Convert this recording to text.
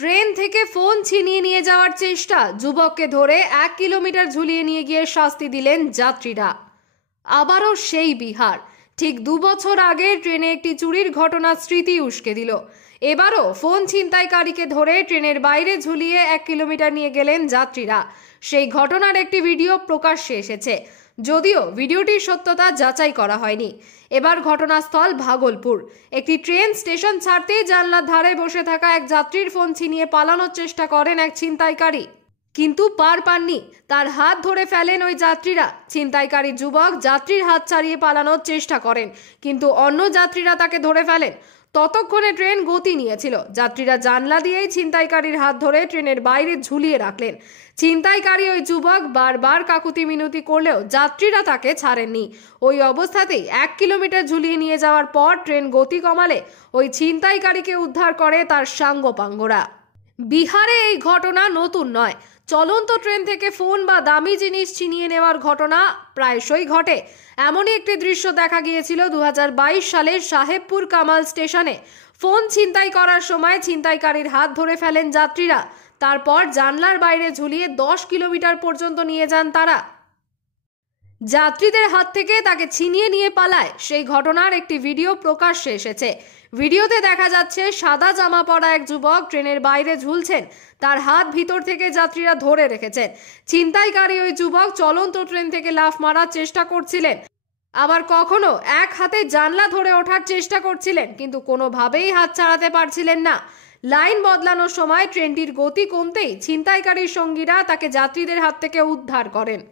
Train থেকে phone ছিনিয়ে নিয়ে যাওয়ার চেষ্টা, যুবককে ধরে 1 কিলোমিটার ঝুলিয়ে নিয়ে গিয়ে শাস্তি দিলেন যাত্রীরা। আবারও সেই বিহার। ঠিক 2 বছর আগে ট্রেনে একটি চুরির ঘটনা স্মৃতি উস্কে দিল। এবারও ফোন ছিনতাইকারীকে ধরে ট্রেনের বাইরে ঝুলিয়ে 1 কিলোমিটার নিয়ে গেলেন যাত্রীরা। সেই ঘটনার একটি ভিডিও প্রকাশ্যে এসেছে, যদিও ভিডিওটির সত্যতা যাচাই করা হয়নি। এবার ঘটনাস্থল ভাগলপুর। একটি ট্রেন স্টেশন ছাড়তেই জানলার ধারে বসে থাকা এক যাত্রীর ফোন ছিনিয়ে পালানোর চেষ্টা করেন এক ছিনতাইকারী, কিন্তু পার পাননি। তার হাত ধরে ফেলেন ওই যাত্রীরা। ছিনতাইকারী যুবক যাত্রীর হাত ছাড়িয়ে পালানোর চেষ্টা করেন, কিন্তু অন্য যাত্রীরা তাকে ধরে ফেলেন। ততক্ষণে ট্রেন গতি নিয়েছিল। যাত্রীরা জানলা দিয়েই ছিনতাইকারীর হাত ধরে ট্রেনের বাইরে ঝুলিয়ে রাখলেন। ছিনতাইকারী ওই যুবক বারবার কাকুতি মিনতি করলেও যাত্রীরা তাকে ছাড়েননি। ওই অবস্থাতেই 1 কিলোমিটার ঝুলিয়ে নিয়ে যাওয়ার পর ট্রেন গতি কমালে ওই ছিনতাইকারীকে উদ্ধার করে তার সাঙ্গপাঙ্গরা। বিহারে এই ঘটনা নতুন নয়। চলন্ত ট্রেন থেকে ফোন বা দামি জিনিস ছিনিয়ে নেওয়ার ঘটনা প্রায়শই ঘটে। এমনই একটি দৃশ্য দেখা গিয়েছিল 2022 সালের সাহেবপুর কামাল স্টেশনে। ফোন ছিনতাই করার সময় ছিনতাইকারীর হাত ধরে ফেলেন যাত্রীরা। তারপর জানলার বাইরে ঝুলিয়ে 10 কিলোমিটার পর্যন্ত নিয়ে যান তারা। যাত্রীদের হাত থেকে তাকে ছিনিয়ে নিয়ে পালায় সেই ঘটনার একটি ভিডিও প্রকাশ্যে এসেছে। ভিডিওতে দেখা যাচ্ছে সাদা জামা পরা এক যুবক ট্রেনের বাইরে ঝুলছেন। তার হাত ভিতর থেকে যাত্রীরা ধরে রেখেছেন। ছিনতাইকারী ওই যুবক চলন্ত ট্রেন থেকে লাফ মারার চেষ্টা করছিলেন, আবার কখনো এক হাতে জানলা ধরে ওঠার চেষ্টা করছিলেন, কিন্তু কোনোভাবেই হাত ছাড়াতে পারছিলেন না। লাইন বদলানোর সময় ট্রেনটির গতি কমতেই ছিনতাইকারীর সঙ্গীরা তাকে যাত্রীদের হাত থেকে উদ্ধার করেন।